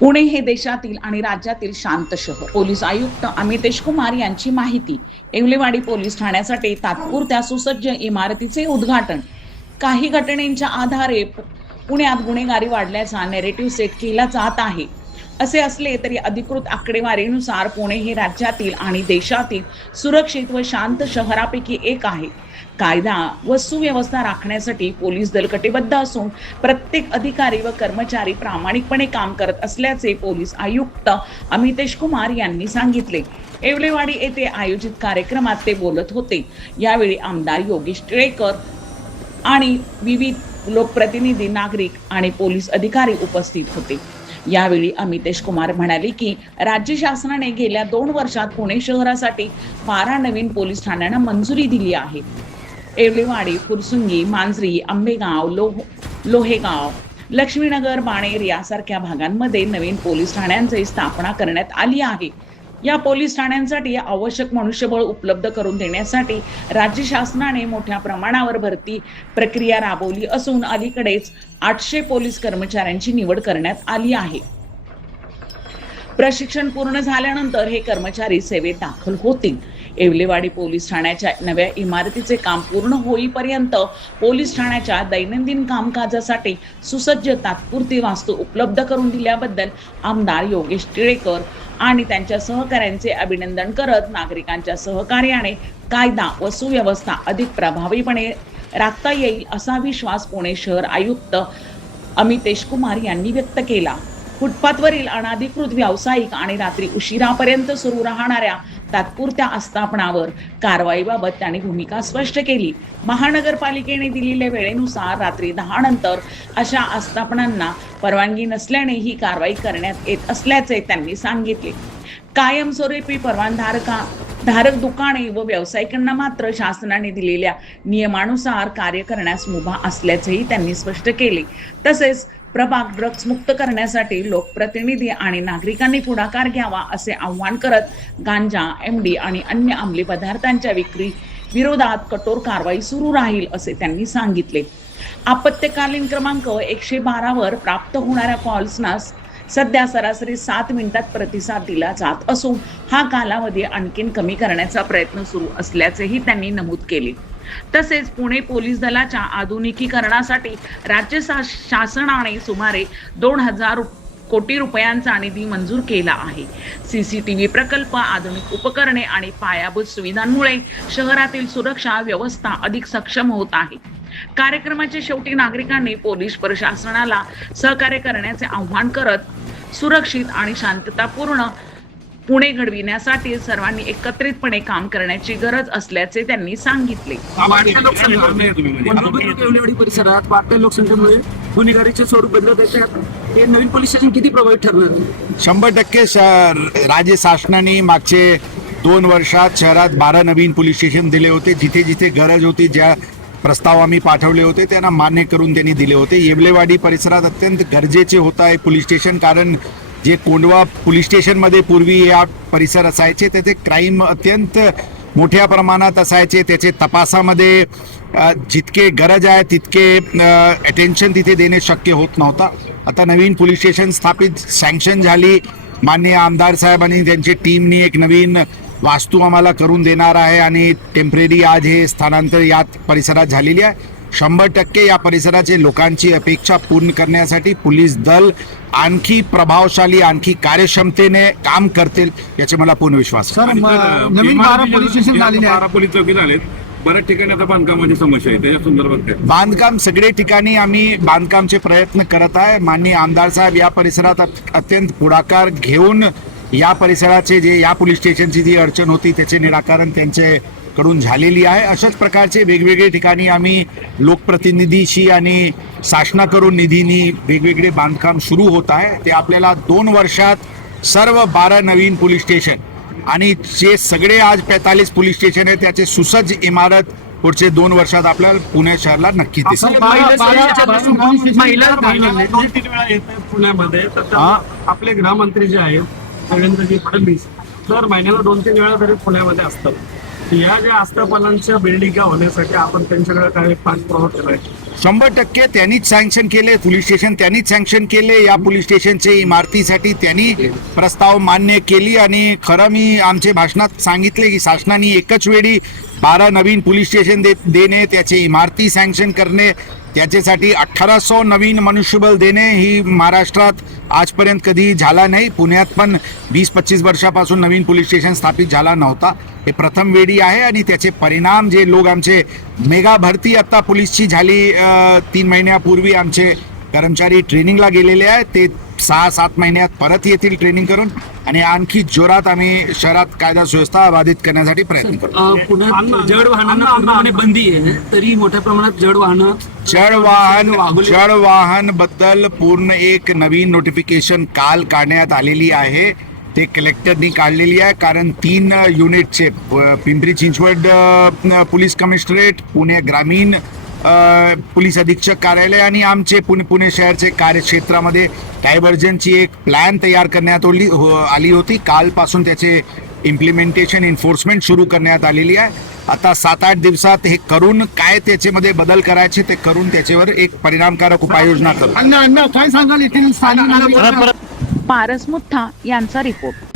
पुणे हे देशातील आणि राज्यातील शांत शहर. पोलीस आयुक्त अमितेश कुमार यांची माहिती. येवलेवाडी पोलीस ठाण्यासाठी तात्पुरत्या सुसज्ज इमारतीचे उद्घाटन. काही घटनेच्या आधारे पुण्यात गुन्हेगारी वाढल्याचा नॅरेटिव्ह सेट केला जात आहे. असे असले तरी अधिकृत आकडेवारीनुसार पुणे हे राज्यातील आणि देशातील सुरक्षित व शांत शहरापैकी एक आहे. कायदा व सुव्यवस्था राखण्यासाठी पोलीस दल कटिबद्ध असून प्रत्येक अधिकारी व कर्मचारी प्रामाणिकपणे काम करत असल्याचे पोलीस आयुक्त अमितेश कुमार यांनी सांगितले. येवलेवाडी येथे आयोजित कार्यक्रमात ते बोलत होते. यावेळी आमदार योगेश टिळेकर आणि विविध लोकप्रतिनिधी, नागरिक आणि पोलीस अधिकारी उपस्थित होते. यावेळी अमितेश कुमार म्हणाले की राज्य शासनाने गेल्या 2 वर्षात पुणे शहरासाठी 12 नवीन पोलीस ठाण्यांना मंजुरी दिली आहे. येवलेवाडी, फुरसुंगी, मांजरी, आंबेगाव, लोहेगाव, लक्ष्मीनगर, बाणेर यासारख्या भागांमध्ये नवीन पोलीस ठाण्यांची स्थापना करण्यात आली आहे. या पोलीस ठाण्यांसाठी आवश्यक मनुष्यबळ उपलब्ध करून देण्यासाठी राज्य शासनाने मोठ्या प्रमाणावर भरती प्रक्रिया राबवली असून अलीकडेच 800 पोलीस कर्मचाऱ्यांची निवड करण्यात आली आहे. प्रशिक्षण पूर्ण झाल्यानंतर हे कर्मचारी सेवेत दाखल होतील. येवलेवाडी पोलीस ठाण्याच्या नव्या इमारतीचे काम पूर्ण होईपर्यंत पोलीस ठाण्याच्या दैनंदिन कामकाजासाठी सुसज्ज तात्पुरती वास्तू उपलब्ध करून दिल्याबद्दल आमदार योगेश टिळेकर आणि त्यांच्या सहकाऱ्यांचे अभिनंदन करत नागरिकांच्या सहकार्याने कायदा व सुव्यवस्था अधिक प्रभावीपणे राखता येईल असा विश्वास पुणे शहर आयुक्त अमितेश कुमार यांनी व्यक्त केला. फुटपाथवरील अनधिकृत व्यावसायिक आणि रात्री उशिरापर्यंत सुरू राहणाऱ्या तात्पुरत्या आस्थापनावर कारवाईबाबत त्यांनी भूमिका स्पष्ट केली. महानगरपालिकेने दिलेल्या वेळेनुसार रात्री 10 नंतर अशा आस्थापनांना परवानगी नसल्याने ही कारवाई करण्यात येत असल्याचे त्यांनी सांगितले. कायमस्वरूपी परवानाधारक दुकाने व व्यावसायिकांना मात्र शासनाने दिलेल्या नियमानुसार कार्य करण्यास मुभा असल्याचेही त्यांनी स्पष्ट केले. तसेच प्रभाग ड्रग्ज मुक्त करण्यासाठी लोकप्रतिनिधी आणि नागरिकांनी पुढाकार घ्यावा असे आवाहन करत गांजा, एमडी आणि अन्य अंमली पदार्थांच्या विक्री विरोधात कठोर कारवाई सुरू राहील असे त्यांनी सांगितले. आपत्कालीन क्रमांक 112 वर प्राप्त होणाऱ्या कॉल्सना सध्या सरासरी 7 मिनिटात प्रतिसाद दिला जात असून हा कालावधी आणखीन कमी करण्याचा प्रयत्न सुरू असल्याचेही त्यांनी नमूद केले. तसेच पुणे पोलीस दलाच्या आधुनिकीकरणासाठी राज्य शासनाने सुमारे 2000 कोटी रुपयांचा निधी मंजूर केला आहे. CCTV प्रकल्प, आधुनिक उपकरणे आणि पायाभूत सुविधांमुळे शहरातील सुरक्षा व्यवस्था अधिक सक्षम होत आहे. कार्यक्रमाच्या शेवटी नागरिकांनी पोलीस प्रशासनाला सहकार्य करण्याचे आवाहन करत सुरक्षित आणि शांततापूर्ण पुणे घडविण्यासाठी सर्वांनी एकत्रितपणे काम करण्याची गरज असल्याचे त्यांनी सांगितले. येवलेवाडी परिसरात वाढत्या लोकसंख्येमुळे गुन्हेगारीचे स्वरूप बदलत आहे. हे नवीन पोलीस स्टेशन किती प्रभावी ठरणार? 100% राज्य शासनाने मागचे 2 वर्षात शहरात 12 नवीन पोलीस स्टेशन दिले होते. जिथे जिथे गरज होती, ज्या प्रस्ताव आम्ही पाठवले होते त्यांना मान्य करून त्यांनी दिले होते. येवलेवाडी परिसरात अत्यंत गरजेचे होत आहे पोलीस स्टेशन, कारण जे कोंडवा पोलीस स्टेशनमध्ये पूर्वी या परिसर असायचे त्याचे क्राईम अत्यंत मोठ्या प्रमाणात असायचे. त्याचे तपासामध्ये जितके गरज आहे तितके अटेन्शन तिथे देणे शक्य होत नव्हता. आता नवीन पोलीस स्टेशन स्थापित सँक्शन झाली. माननीय आमदार साहेबांनी त्यांची टीमनी एक नवीन वास्तू आम्हाला करून देणार आहे आणि टेम्पररी आज हे स्थानांतर या परिसरात झालेली आहे. 100% या परिसराचे लोकांची अपेक्षा पूर्ण करण्यासाठी पोलीस दल आणखी प्रभावशाली, आणखी कार्यक्षमतेने काम करतील याचे मला पूर्ण विश्वास आहे. नवीन 12 पोलीस स्टेशन झालेले आहेत. 12 पोलीस चौकी झालेत. बऱ्याच ठिकाणी आता बांधकामाची समस्या आहे, त्याच्या संदर्भात काय? बांधकाम सगळे ठिकाणी आम्ही बांधकामचे प्रयत्न करत आहे. माननीय आमदार साहेब या परिसरात अत्यंत पुढाकार घेऊन या परिसराचे जे या पोलीस स्टेशनची जी अडचण होती त्याचे निराकरण त्यांचे कडून झालेली आहे. अशाच प्रकारचे वेगवेगळे ठिकाणी आम्ही लोकप्रतिनिधीशी आणि शासनाकडून निधीनी वेगवेगळे बांधकाम सुरू होत आहे. ते आपल्याला 2 वर्षात सर्व 12 नवीन पोलीस स्टेशन आणि जे सगळे आज 45 पोलीस स्टेशन आहे त्याचे सुसज्ज इमारत पुढचे 2 वर्षात आपल्याला पुणे शहराला नक्की दिसेल. पुण्यामध्ये आपले गृहमंत्री जे आहेत देवेंद्रजी फडणवीस दर महिन्याला 2-3 वेळा तरी पुण्यामध्ये असतात. या ज्या आस्थापनांच्या बिल्डिंगा होण्यासाठी आपण त्यांच्याकडे काही पाठपुरावा केलाय. 100% त्यांनीच सँक्शन केले, पोलीस स्टेशन त्यांनीच सँक्शन केले. या पोलीस स्टेशनचे इमारतीसाठी त्यांनी प्रस्ताव मान्य केली. आणि खरं मी आमच्या भाषणात सांगितले की शासनाने एकच वेळी 12 नवीन पोलीस स्टेशन देणे, त्याचे इमारती सँक्शन करणे, त्याच्यासाठी 1800 नवीन मनुष्यबळ देणे ही महाराष्ट्रात आजपर्यंत कधी झाला नाही. पुण्यात पण 20-25 वर्षापासून नवीन पोलीस स्टेशन स्थापित झाला नव्हता. हे प्रथम वेळी आहे. आणि त्याचे परिणाम जे लोक आमचे मेगा भरती आता पोलीसची झाली 3 महिन्यापूर्वी आमचे कर्मचारी ट्रेनिंगला गेलेले आहेत, ते 6-7 महिन्यात परत येतील ट्रेनिंग करून. आणि आणखी जोरात आम्ही शहरात कायदा सुव्यवस्था बाधित करण्यासाठी प्रयत्न करतो. पुण्यात जड वाहनांना पूर्णपणे बंदी आहे, तरी मोठ्या प्रमाणात जड वाहनं जड वाहन बद्दल पूर्ण एक नवीन नोटिफिकेशन काल काढण्यात आलेली आहे. ते कलेक्टरनी काढलेली आहे. कारण 3 युनिटचे पिंपरी चिंचवड पोलीस कमिशनरेट, पुणे ग्रामीण पोलीस अधीक्षक कार्यालय आणि आमचे पुणे शहरचे कार्यक्षेत्रामध्ये डायव्हर्जनची एक प्लॅन तयार करण्यात आली होती. कालपासून त्याचे इम्प्लिमेंटेशन एन्फोर्समेंट सुरू करण्यात आलेली आहे. आता 7-8 दिवसात हे करून काय त्याच्यामध्ये बदल करायचे ते करून त्याच्यावर एक परिणामकारक उपाययोजना करू. काय सांगाल येथील स्थानिक नागरिक? पारस मुठ्ठा यांचा रिपोर्ट.